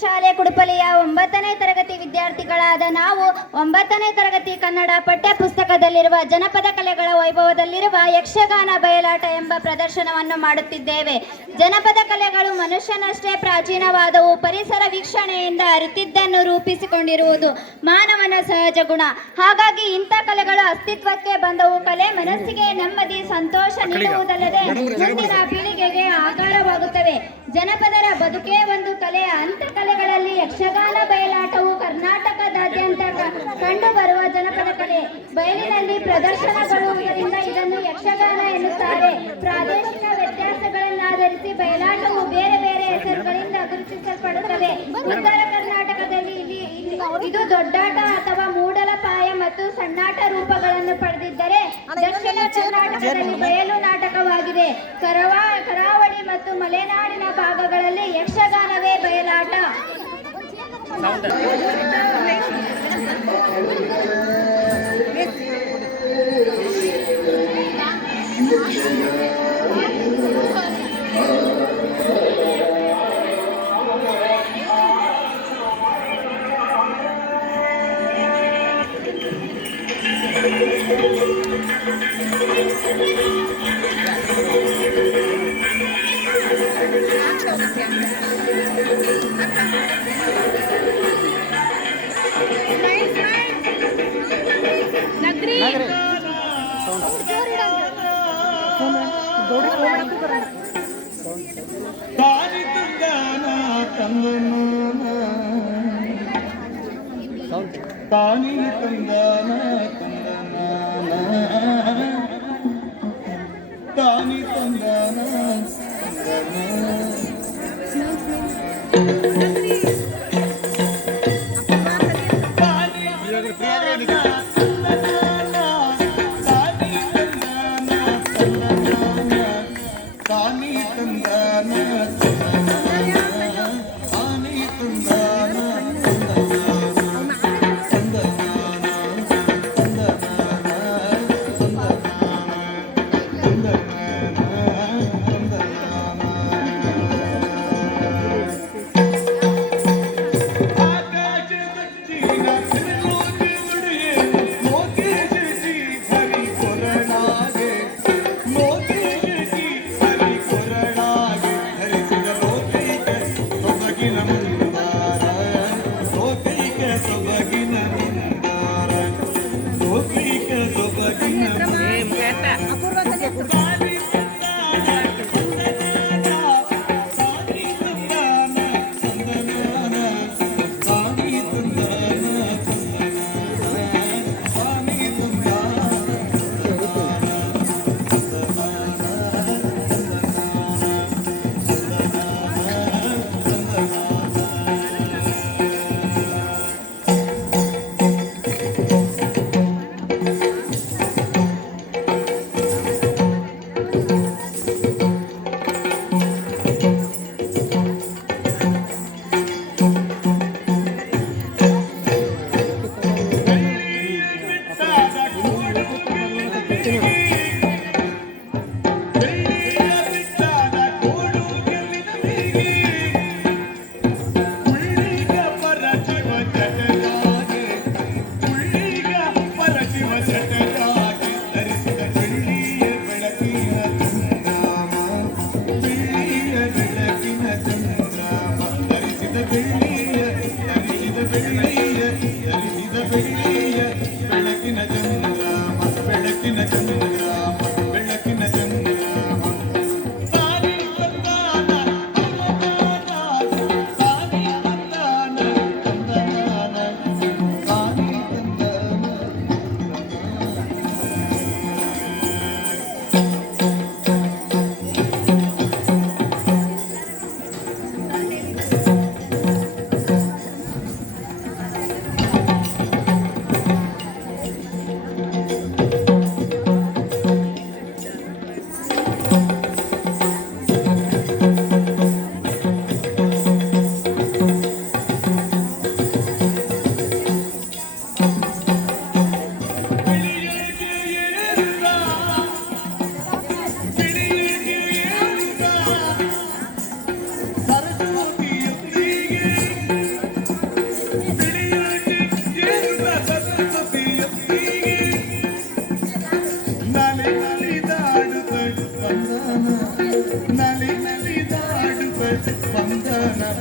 ಶಾಲೆ ಕುಡುಪಲಿಯ 9ನೇ ತರಗತಿ ವಿದ್ಯಾರ್ಥಿಗಳಾದ ನಾವು 9ನೇ ತರಗತಿ ಕನ್ನಡ ಪಠ್ಯ ಪುಸ್ತಕದಲ್ಲಿರುವ ಜನಪದ ಕಲೆಗಳ ವೈಭವದಲ್ಲಿರುವ ಯಕ್ಷಗಾನ ಬಯಲಾಟ ಎಂಬ ಪ್ರದರ್ಶನವನ್ನು ಮಾಡುತ್ತಿದ್ದೇವೆ. ಜನಪದ ಕಲೆಗಳು ಮನುಷ್ಯನಷ್ಟೇ ಪ್ರಾಚೀನವಾದವು. ಪರಿಸರ ವೀಕ್ಷಣೆಯಿಂದ ಅರಿತಿದ್ದನ್ನು ರೂಪಿಸಿಕೊಂಡಿರುವುದು ಮಾನವನ ಸಹಜ ಗುಣ. ಹಾಗಾಗಿ ಇಂಥ ಕಲೆಗಳು ಅಸ್ತಿತ್ವಕ್ಕೆ ಬಂದವು. ಕಲೆ ಮನಸ್ಸಿಗೆ ನೆಮ್ಮದಿ ಸಂತೋಷ ನೀಡುವುದಲ್ಲದೆ ಮುಂದಿನ ಪೀಳಿಗೆಗೆ ಆಕಾರವಾಗುತ್ತವೆ. ಜನಪದರ ಬದುಕೇ ಒಂದು ಕಲೆ. ಅಂಥ ಕಲೆಗಳಲ್ಲಿ ಯಕ್ಷಗಾನ ಬಯಲಾಟವು ಕರ್ನಾಟಕದಾದ್ಯಂತ ಕಂಡುಬರುವ ಜನಪದ ಕಲೆ. ಬಯಲಿನಲ್ಲಿ ಪ್ರದರ್ಶನಗೊಳ್ಳುವುದರಿಂದ ಇದನ್ನು ಯಕ್ಷಗಾನ ಎನ್ನುತ್ತಾರೆ. ಪ್ರಾದೇಶಿಕ ವ್ಯತ್ಯಾಸಗಳನ್ನಾಧರಿಸಿ ಬಯಲಾಟವು ಬೇರೆ ಬೇರೆ ಹೆಸರುಗಳಿಂದ ಗುರುತಿಸಲ್ಪಡುತ್ತವೆ. ಉತ್ತರ ಕರ್ನಾಟಕದಲ್ಲಿ ಇದು ದೊಡ್ಡಾಟ ಅಥವಾ ಮೂಡಲಪಾಯ ಮತ್ತು ಸಣ್ಣಾಟ ರೂಪಗಳನ್ನು ಪಡೆದಿದ್ದರೆ, ದಕ್ಷಿಣ ಕರ್ನಾಟಕದಲ್ಲಿ ಬಯಲು ನಾಟಕವಾಗಿದೆ. ಕರಾವಳಿ ಮತ್ತು ಮಲೆನಾಡಿನ ಭಾಗಗಳಲ್ಲಿ ಯಕ್ಷಗಾನವೇ ಬಯಲಾಟ. ತಾನಿ ತಂದಾನ ತಂದನಾನ ತಾನಿ ತಂದಾನ ತಾನಿ ತಂದಾನ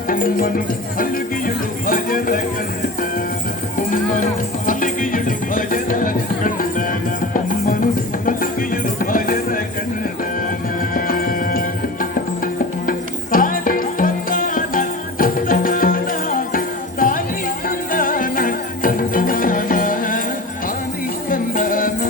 ಕುಮ್ಮನು ಅಲ್ಲಿಗೆಯಳು ಭಜರ ಕಂದನ ಕುಮ್ಮನು ಅಲ್ಲಿಗೆಯಳು ಭಜರ ಕಂದನ ಕುಮ್ಮನು ಅಲ್ಲಿಗೆಯಳು ಭಜರ ಕಂದನ ತಾನಿ ತಂದಾನ ತಂದನಾನ ತಾನಿ ತಂದಾನ ತಂದನಾನ ತಾನಿ ತಂದಾನ